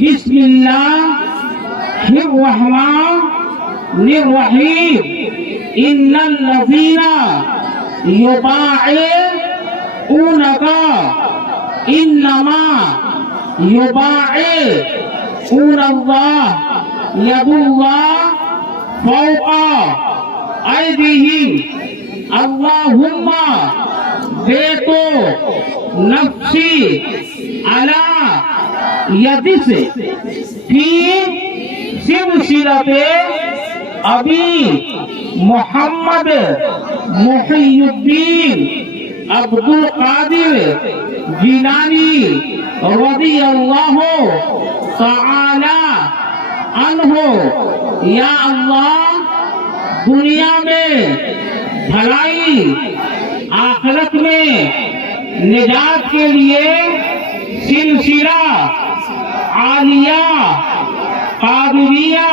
بسم اللہ الرحمن الرحیم ان الذین یبایعونک انما یبایعون اللہ ید اللہ فوق ایدیہم اللہم بیتو نفسی علی یدس فی سلسلۃ ابی محمد محی الدین عبد القادر جیلانی رضی اللہ تعالی عنہ یا اللہ دنیا میں بھلائی آخرت میں نجات کے لیے سلسلہ عالیہ قادریہ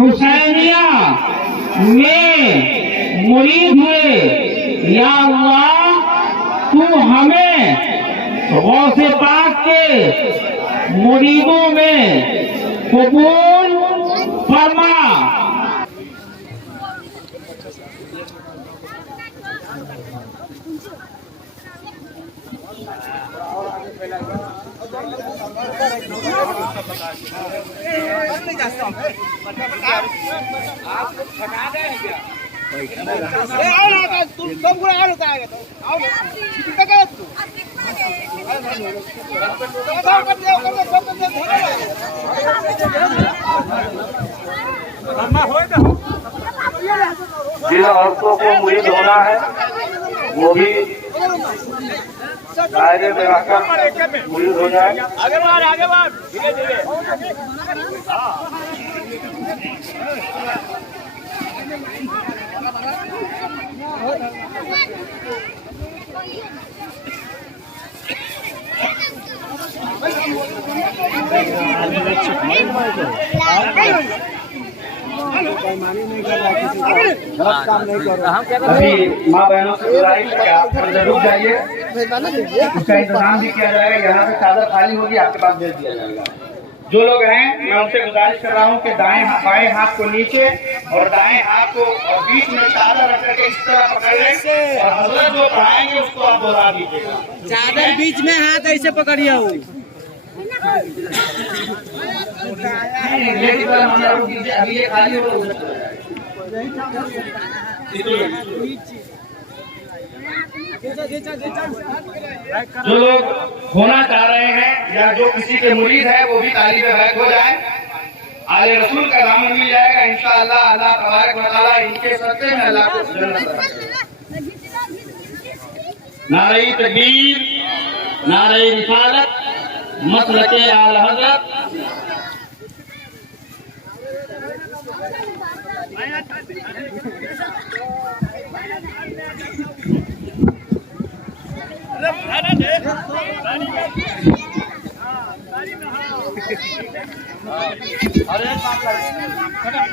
حسینیہ میں مرید ہوئے یا اللہ تو ہمیں غوث پاک کے مریدوں میں قبول فرما. جن عورتوں کو مرید ہونا ہے وہ بھی دائرے میں رہ کر مرید ہو جائے. ابھی ماں بہنوں سے گزارش ہے کہ آپ ضرور جائیے, اس کا انتظام بھی کیا جائے گا. یہاں سے چادر خالی ہوگی آپ کے پاس بھیج دیا جائے گا. جو لوگ ہیں میں ان سے گزارش کر رہا ہوں کہ بائیں ہاتھ کو نیچے اور دائیں ہاتھ کو اور بیچ میں چادر رکھ کر کے اس طرح پکڑ لیں اور حضرت جو پڑھائیں گے اس کو آپ دوہرا دیجیے گا. چادر بیچ میں ہاتھ ایسے پکڑیے ہو. ابھی یہ خالی ہو. جو لوگ ہونا چاہ رہے ہیں یا جو کسی کے مرید ہے وہ بھی طالب بیت ہو جائے. آل رسول کا دامن مل جائے گا انشاءاللہ. اللہ تبارک و تعالیٰ ان کے صدقے میں اللہ کو جنت عطا کرے. نعرہ تکبیر, نعرہ رسالت, مسلک اعلی حضرت.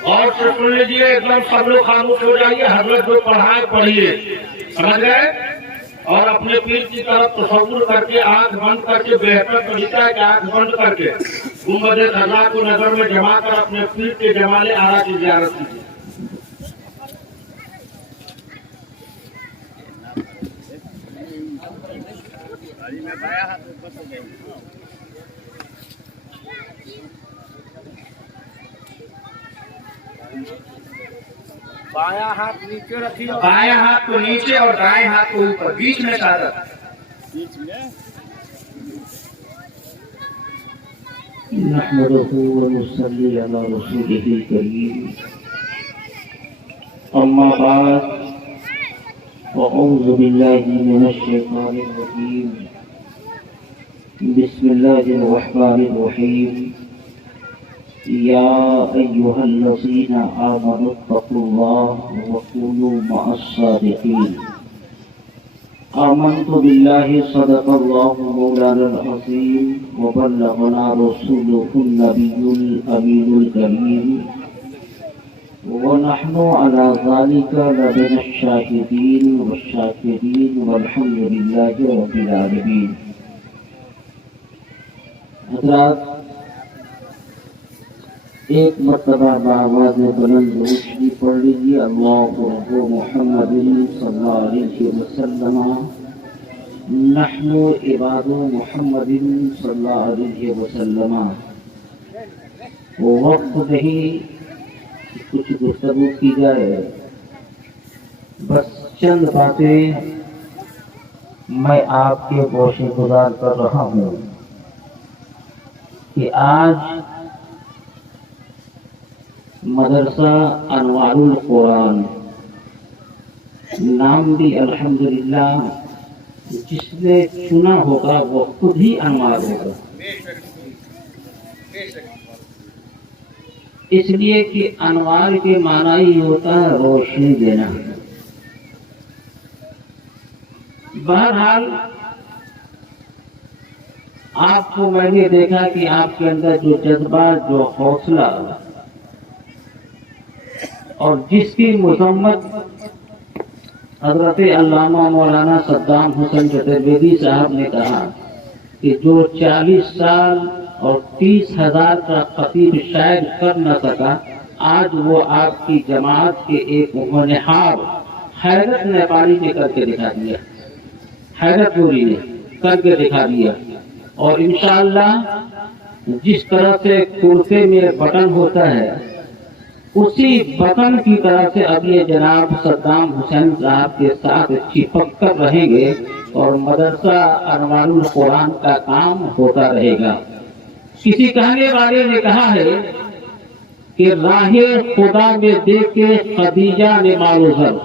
اور سن لیجیے, ایک دم سب لوگ خاموش ہو جائیے. حضرت جو پڑھائے پڑھیے, سمجھ گئے؟ اور اپنے پیر کی طرف تصور کر کے آنکھ بند کر کے, بہتر طریقہ ہے کہ آنکھ بند کر کے گنبد خزا کو نظر میں جما کر اپنے پیر کے جمال آرا کی زیارت کیجیے. بایاں ہاتھ نیچے رکھیے, بائیں ہاتھ کو نیچے اور دائیں ہاتھ کو اوپر, بیچ میں چادر. نحمده ونصلي على رسوله الكريم. أما بعد, فأعوذ بالله من الشيطان الرجيم. بسم الله الرحمن الرحيم. يا أيها الذين آمنوا اتقوا الله وكونوا مع الصادقين. آمنت بالله صدق الله مولانا العظيم وبلغنا رسوله النبي الأمين الكريم ونحن على ذلك لمن الشاهدين والشاكرين والحمد لله رب العالمين. حضرات ایک مرتبہ بآواز بلند روشنی پڑھ لیجیے اللہم محمد صلی اللہ علیہ وسلم نحن عباد محمد صلی اللہ علیہ وسلم. وہ وقت نہیں کچھ گفتگو کی جائے، بس چند باتیں میں آپ کے گوشے گزار کر رہا ہوں کہ آج مدرسہ انوار القرآن نام بھی الحمدللہ جس نے چنا ہوگا وہ خود ہی انوار ہوگا، اس لیے کہ انوار کے معنی ہی ہوتا ہے روشنی دینا. بہرحال آپ کو میں نے دیکھا کہ آپ کے اندر جو جذبہ، جو حوصلہ اور جس کی مذمت حضرت علامہ مولانا صدام حسین چترویدی صاحب نے کہا کہ جو 40 سال اور 30,000 کا خطیب شاید کر نہ سکا، آج وہ آپ کی جماعت کے ایک ہونہار حیرت نیپالی نے کر کے دکھا دیا، حیرت پوری نے کر کے دکھا دیا. اور انشاءاللہ جس طرح سے کرتے میں بٹن ہوتا ہے اسی بطن کی طرح سے اب یہ جناب صدام حسین صاحب کے ساتھ چپک کر رہیں گے اور مدرسہ انوار القرآن کا کام ہوتا رہے گا. کسی کہنے والے نے کہا ہے کہ راہ خدا میں دیکھ کے خدیجہ نے مالو زر،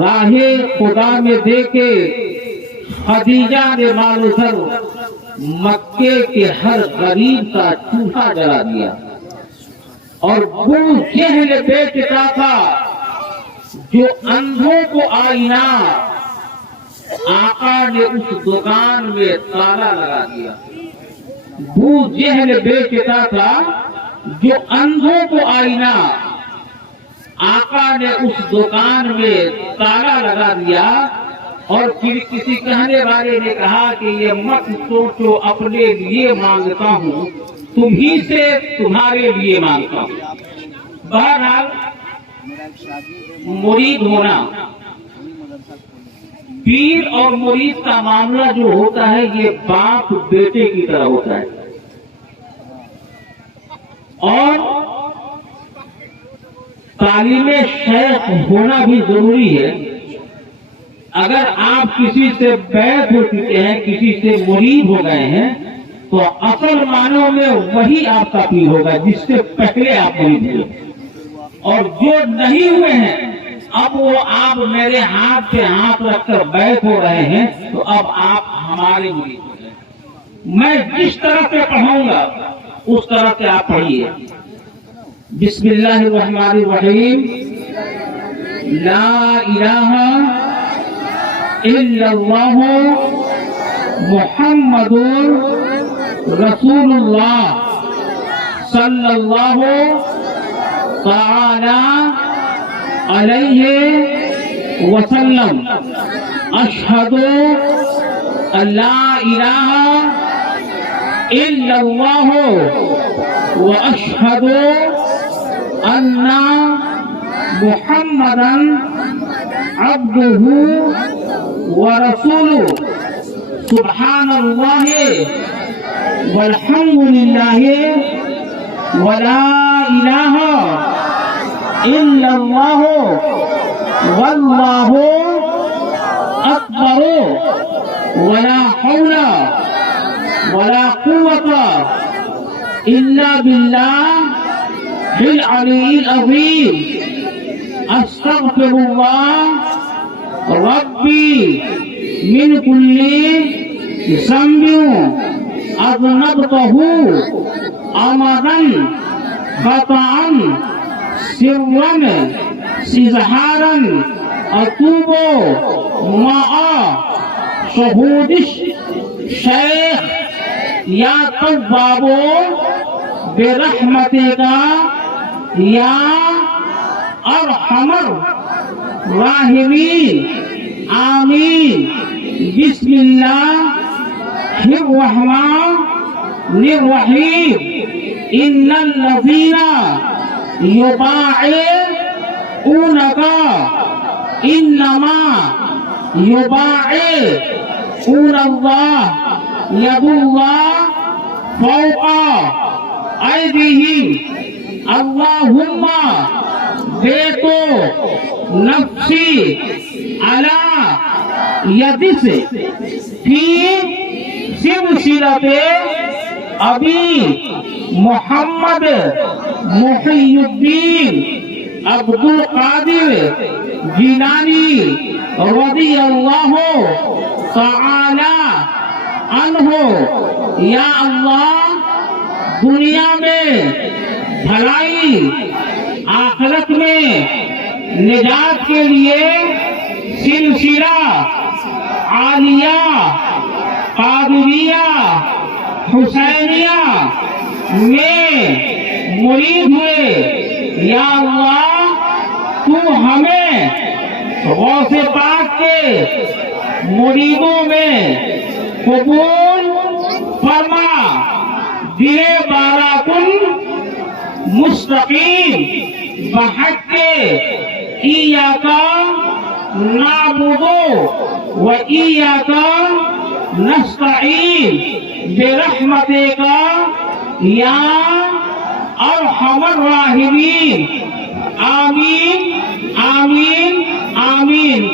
راہ خدا میں دیکھ کے خدیجہ نے مالو زر، مکے کے ہر غریب کا چولہا جلا دیا. اور ابو جہل بیچتا تھا جو اندھوں کو آئینہ، آقا نے اس دکان میں تالا لگا دیا. ابو جہل بیچتا تھا جو اندھوں کو آئینہ، آقا نے اس دکان میں تالا لگا دیا. اور پھر کسی کہنے والے نے کہا کہ یہ مت سوچو اپنے لیے مانگتا ہوں، تمہیں سے تمہارے لیے مانگتا ہوں. بہرحال مرید ہونا، پیر اور مرید کا معاملہ جو ہوتا ہے یہ باپ بیٹے کی طرح ہوتا ہے. اور تعلیم شیخ ہونا بھی ضروری ہے. اگر آپ کسی سے بیعت ہو چکے ہیں، کسی سے مرید ہو گئے ہیں، تو اصل معنوں میں وہی آپ کا پیر ہوگا جس سے پہلے آپ مرید ہوئے. اور جو نہیں ہوئے ہیں اب وہ آپ میرے ہاتھ پہ ہاتھ رکھ کر بیعت ہو رہے ہیں تو اب آپ ہمارے مرید ہو گئے. میں جس طرح سے پڑھاؤں گا اس طرح سے آپ پڑھیے. بسم اللہ الرحمن الرحیم. لا الہ الا اللہ محمد رسول اللہ صلی اللہ تعالی علیہ وسلم. اشہد ان لا الہ الا اللہ واشہد ان محمدا عبدہ ورسولہ. سبحان اللہ والحمد للہ ولا الہ الا اللہ واللہ اکبر ولا حول ولا قوة الا باللہ العلی العظیم. استغفر اللہ ربی من کل ذنب اذنبتہ عمدا خطأ سرا استظہارا اتوب مع شہود الشیخ یا تواب برحمتک یا ارحم الراحمین. آمین. بسم اللہ الرحمن الرحيم إن الذين يبايعونك إنما يبايعون الله يد الله فوق أيديهم اللهم دیکھو نفسی علی یدس فی سلسلۃ ابی محمد محی الدین عبد القادر جیلانی رضی اللہ تعالی عنہ یا اللہ دنیا میں بھلائی آخرت میں نجات کے لیے سلسلہ عالیہ قادریہ حسینیہ میں مرید ہوئے یا اللہ تو ہمیں غوث پاک کے مریدوں میں قبول فرما دل بارہ کن مستقیم بحق ایاک نعبد و ایاک نستعین برحمتک یا ارحم الراحمین آمین آمین آمین.